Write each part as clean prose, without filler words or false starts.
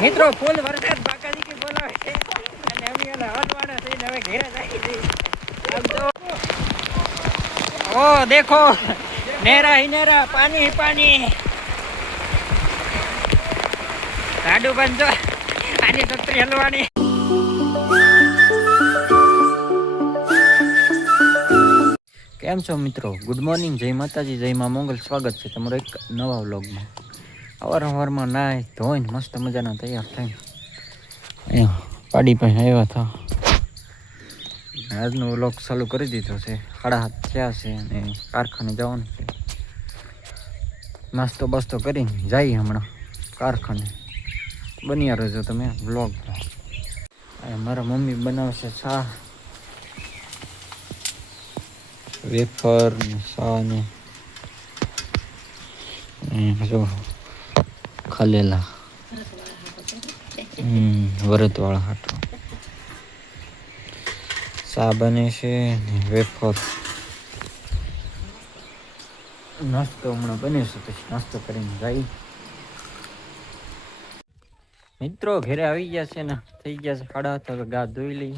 મિત્રો ફૂલ વરસાદ બાકાજી કે બોલાવે છે અને અમે ઓલા હટવાડા થઈને હવે ઘરે જઈએ છીએ આમ તો ઓ દેખો નેરા ही नेरा पानी ही पानी ગાડું બંધ આની છત્રી હલવાની કેમ છો મિત્રો ગુડ મોર્નિંગ જય માતાજી જય માં મંગલ સ્વાગત છે તમારો એક નવા વ્લોગમાં અવારનવારમાં નાય ધોઈને મસ્ત મજાના તૈયાર થઈને અહીંયા પાડી પાસે આવ્યા હતા આજનો વ્લોગ ચાલુ કરી દીધો છે 7:30 થયા છે અને કારખાને જવાનું છે નાસ્તો બસ્તો કરીને જઈએ હમણાં કારખાને બન્યા રહેજો તમે વ્લોગમાં મારા મમ્મી બનાવશે ચા વેફર ને ચા ને જો ખલેલા વરતવાળા હાટો ચા બને છે ને વેફર નાસ્તો હમણાં બને છે પછી નાસ્તો કરીને જાય મિત્રો ઘરે આવી ગયા છે ને થઈ ગયા છે 7:30 હવે ગા ધોઈ લઈ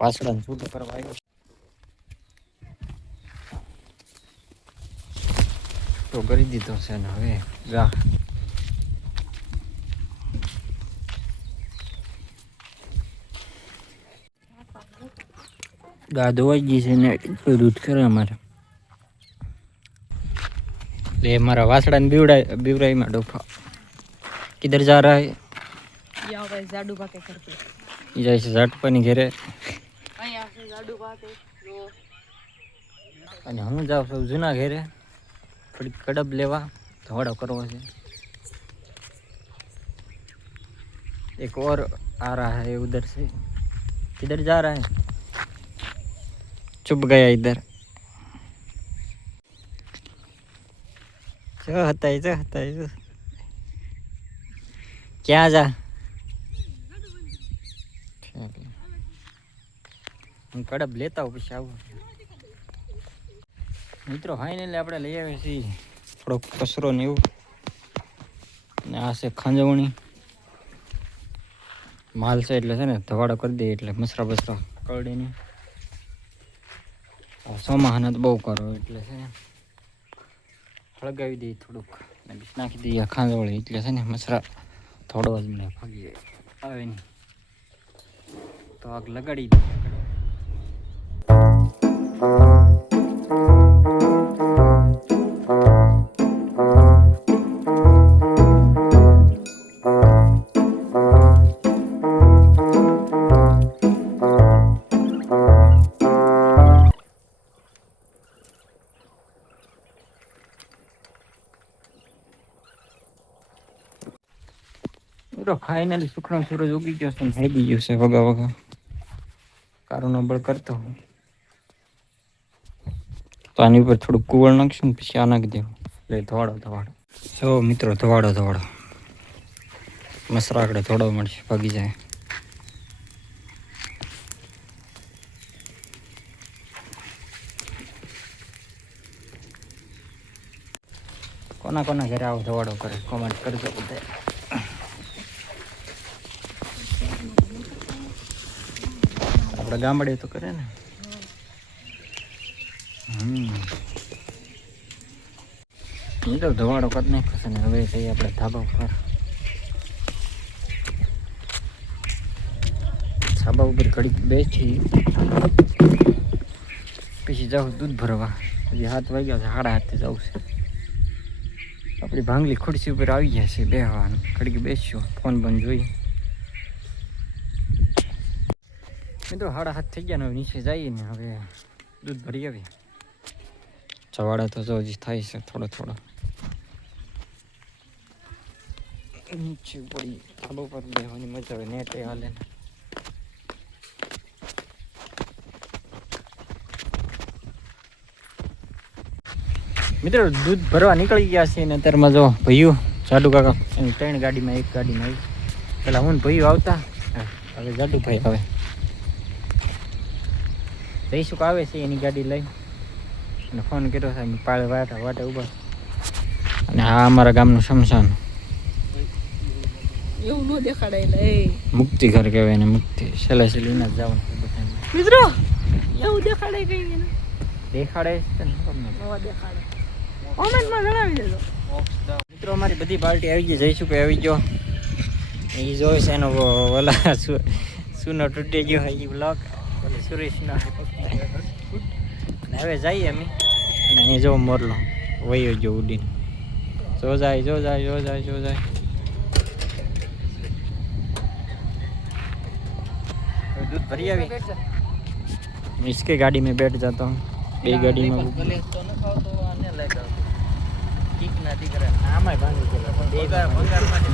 વાસણાને છૂટો કરવા આવ્યો તો કરી દીધો છે ને હવે ગા ધોવાઈ ગઈ છે ને એટલું દૂધ કરે અમારે ले हमारा वासड़ा बिवराई में डोफा किधर जा रहा है यहाँ पे झाड़ू पाके करके जैसे झाड़ू पानी घेरे यहाँ से झाड़ू पाके जो અને હું જાઉં છું જૂના ઘેરે થોડી કડબ લેવા ધોળો કરવો છે एक और आ रहा है उधर से किधर जा रहा है चुप गया इधर जो होता है क्या जा હું કડબ લેતા હું પછી આવું મિત્રો ફાઇનલી આપણે લઈ આવ્યા છીએ થોડોક કચરો ને એવું ને આ છે ખાંજવણી માલ છે એટલે છે ને ધવાડો કરી દઈએ એટલે મસરા બસરા કરડે નહીં સોમાહાના તો બહુ કરો એટલે છે હળગાવી દઈએ થોડુંક ને બીજ નાખી દઈએ ખાંજવળી એટલે છે ને મસરા થોડો જ મને ભાગી આવે નહીં તો આગ લગાડી દઈએ फाइनली सुखनो सूरज उगी गयो છે હેગી ગયો છે વગા વગા કારોનો બળ કરતો હું તો આની ઉપર થોડું કુવળ નાખશું પછી આ નાખી દેવું એટલે ધવાડો સો મિત્રો ધવાડો મસરા આગળ ધોડો મળશે ભાગી જાય કોના ઘરે આવો ધવાડો કરે કોમેન્ટ કરજો બધા આપણા ગામડે તો કરે ને તો ધવાડો કરી નાખશે ને હવે જઈએ આપણે ધાબા ઉપર ઘડીક બેસી પછી જાઉં દૂધ ભરવા હજી 7 વાગ્યા છે 7:30 જવું છે આપણી ભાંગલી ખુરશી ઉપર આવી ગયા છે બેહવાનું ઘડીક બેસ્યું ફોન બંધ જોઈ મિત્રો 7:30 થઈ ગયા ને નીચે જઈએ ને હવે દૂધ ભરી આવી ચવાડા તો જો હજી થાય છે થોડો નીચે પડી ધાબા પર બેહવાની મજા આવે નેટ હાલે ને મિત્રો દૂધ ભરવા નીકળી ગયા છે ને અત્યારમાં જો ભૈયું જાડુ કાકા એની 3 ગાડીમાં એક ગાડીમાં આવી પેલા હું ભૈયું આવતા હવે જાડુભાઈ આવે જઈશું આવે છે એની ગાડી લઈ અને ફોન કર્યો છે પાળે વાટે ઊભા અને આ અમારા ગામનું શમશાન એવું નો દેખાડાય લે મુક્તિ ઘર કહેવાય ને મુક્તિ સેલાસેલીના જ જવાનું બધા મિત્રો એવું દેખાડાય કઈ ને દેખાડે છે ને નો દેખાડે કોમેન્ટમાં જણાવી દેજો મિત્રો અમારી બધી પાર્ટી આવી ગઈ જઈશું કે આવી ગયો એ જોઈશ એનો ઓલા સુનો તૂટી ગયો એ બ્લોક ઓલે સુરેશનો હવે જઈએ અમે અને અહીં જો મોરલો વયો ગયો ઉડીને જો જાય दूध भरी अभी इसके गाड़ी में बैठ जाता हूँ बे गाड़ी में तो न खाओ तो आने लगा ठीक ना दिख रहा आम है भांगी चला भंगार माने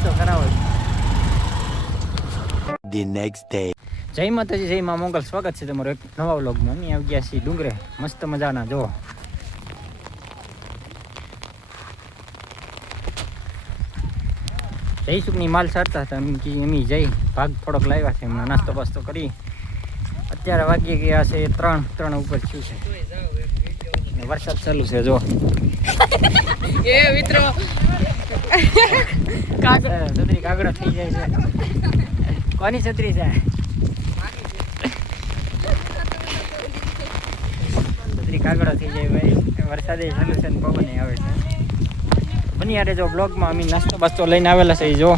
तो कराओ the next day જય માતાજી જય માં મંગલ સ્વાગત છે તમારો એક નવા વ્લોગમાં અમે આવી ગયા છીએ ડુંગરે મસ્ત મજાના જો જયસુખની માલ સારતા હતા એમ કે એમ જઈ ભાગ થોડોક લાવ્યા છે એમનો નાસ્તો બાસ્તો કરી અત્યારે વાગી ગયા છે 3 ઉપર થયું છે વરસાદ ચાલુ છે જો એ મિત્રો છત્રી કાગડો થઈ જાય છે કોની છત્રી છે છત્રી કાગડો થઈ જાય ભાઈ વરસાદે ચાલુ છે ને પવન આવે છે બની યાર જો બ્લોગમાં અમે નાસ્તો બાસ્તો લઈને આવેલા છે જો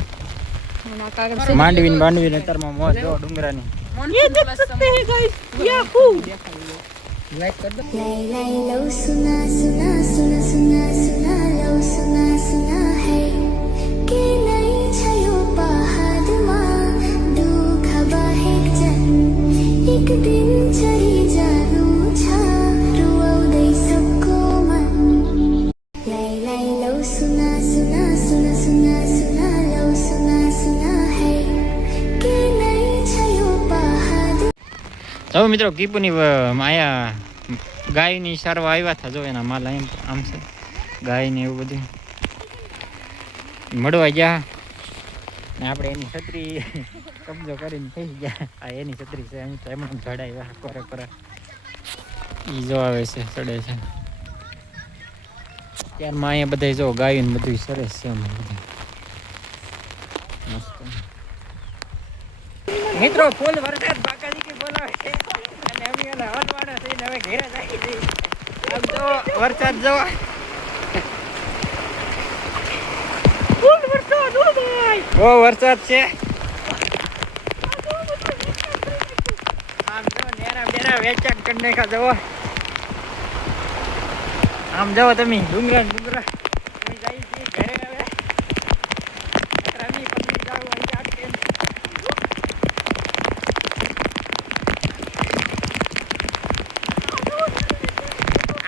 માંડવી અત્યારમાં મોજ જો ડુંગરાની ये देख सकते हैं गाइस याहू लाइक कर दो लाई लो सुना सुना सुना सुना सुना लो सुना सुना है के नहीं छयो पहाड़માં दुख बहे जन एक दिन चली जानो छा रुओ दे सबको मन लाई लो सुना सुना सुना सुना सुना लो सुना सुना है के नहीं छयो पहाड़ જો મિત્રો કીપુની માયા ગાયની સારવા આવ્યા હતા જો એના માલ આમ છે ગાય ને એવું બધું મળવા ગયા ને આપણે એની છત્રી કબજો કરીને થઈ ગયા આ એની છત્રી છે અહીં તો એમ જડાવ્યા કરે ઈ જો આવે છે ચડે છે ત્યારમાં અહીંયા બધા જો ગાયું ને બધું સરસ છે એમ બધું મસ્ત મિત્રો ફૂલ વરસાદ બાકાજી કે બોલાવે છે અને અમે ઓલા હલવાડા થઈને હવે ઘરે જઈએ છીએ આમ તો વરસાદ જો ફૂલ વરસાદ ઓ ભાઈ બહુ વરસાદ છે આમ જો નેરા વેચાક કરી નાખ્યા જવો આમ જાઓ તમે ડુંગરા અમે જઈએ છીએ ઘરે હવે રમી પકડી જાવ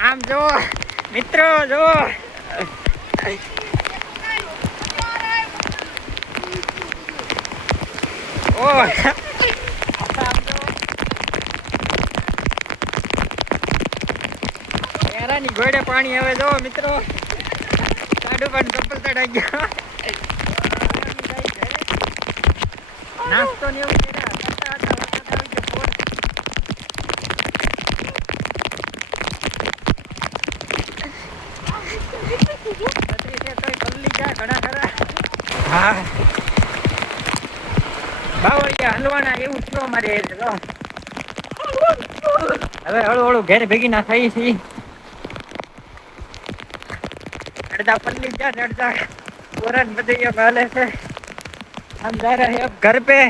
આમ જો મિત્રો જો ઓ એરાની ઘોડે પાણી આવે જો મિત્રો સાડુ પણ ચપ્પલ ચડાઈ ગયો નાસ્તો ને એવું કર્યા કરતા હતા વરસાદ આવી ગયો ફોન હા બાવળિયા હલવાના એવું થયો મારે હવે હળું ઘેર ભેગી ના થઈ છે અડધા પલ્લી ગયા અડધા ઓરન બધું હાલે છે हम जा रहे हैं अब घर पे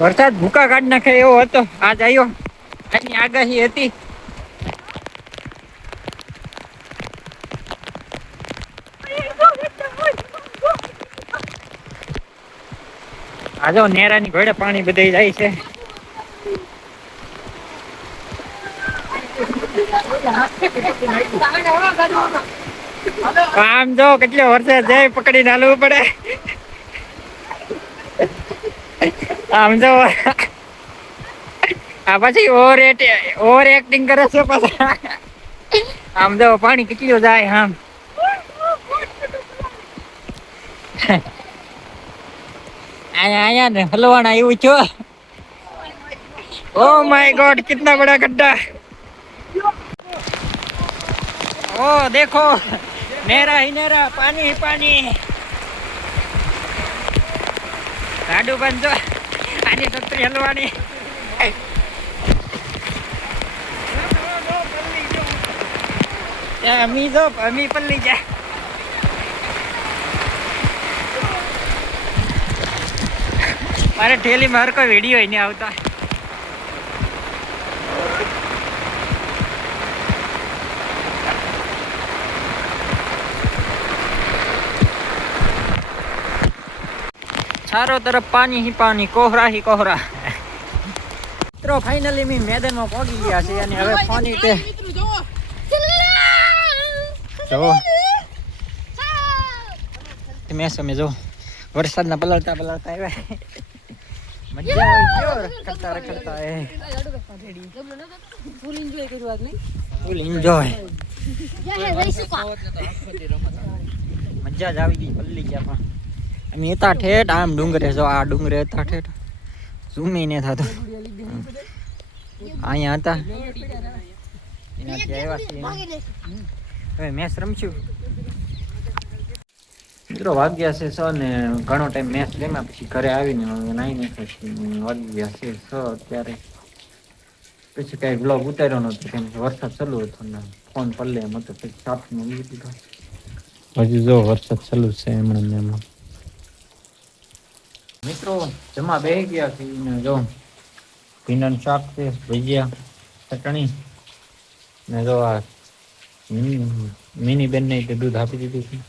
વરસાદ ભૂકા કાઢ નાખે એવો હતો આજ આવ્યો આની આગાહી હતી આજો નેરાની ઘોડે પાણી બધે જાય છે આમ જો કેટલો વરસાદ જાય પકડીને હાલવું પડે આમ જો આ પછી ઓવર એક્ટિંગ કરે છે પાછા આમ જો પાણી કેટલું જાય આમ आया ने हलवाना यू छो ओ माय गॉड कितना बड़ा गड्ढा ओ देखो नेरा ही नेरा पानी ही पानी लाडू बन जो आनी छतरी हलवानी अमी जो अमी पल्ली जा मारे ठेली में हर कोई वीडियो ही नहीं आता चारों तरफ पानी ही पानी कोहरा ही कोहरा मित्रों फाइनली मैं मैदान में पहुंची गया છે અને હવે પાણી તે જો તમે સમજો જો વરસાદના પલળતા પલળતા આવ્યા મજા આવી ગયો રખડતા રખડતા એ ફૂલ એન્જોય કર્યું આજ નહીં ફૂલ એન્જોય यह है सुका મજા જ આવી ગઈ પલ્લી ગયા પણ અમે હતા ઠેઠ આમ ડુંગરે જો આ ડુંગરે હતા ઠેઠ ઝૂમી ને થતો અહીંયા હતા એનાથી આવ્યા છીએ હવે મેચ રમશું મિત્રો વાગ્યા છે 6 ને ઘણો ટાઈમ મેચ રમ્યા પછી ઘરે આવીને હવે નાઈને પછી વાગ્યા છે 6 અત્યારે પછી કઈ બ્લોગ ઉતાર્યો નતો કેમ કે વરસાદ ચાલુ હતો ને ફોન પડલે એમ હતો પછી સાફમાં મૂકી દીધો હજી જો વરસાદ ચાલુ છે એમણે મિત્રો જમા બેસી ગયા છે ને જો ભીંડાનું શાક છે ભજીયા ચટણી ને જો આ મિની બેન ને દૂધ આપી દીધું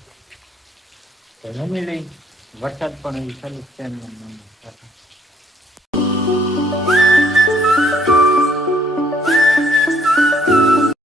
છે જમી લઈ વરસાદ પણ ચાલુ છે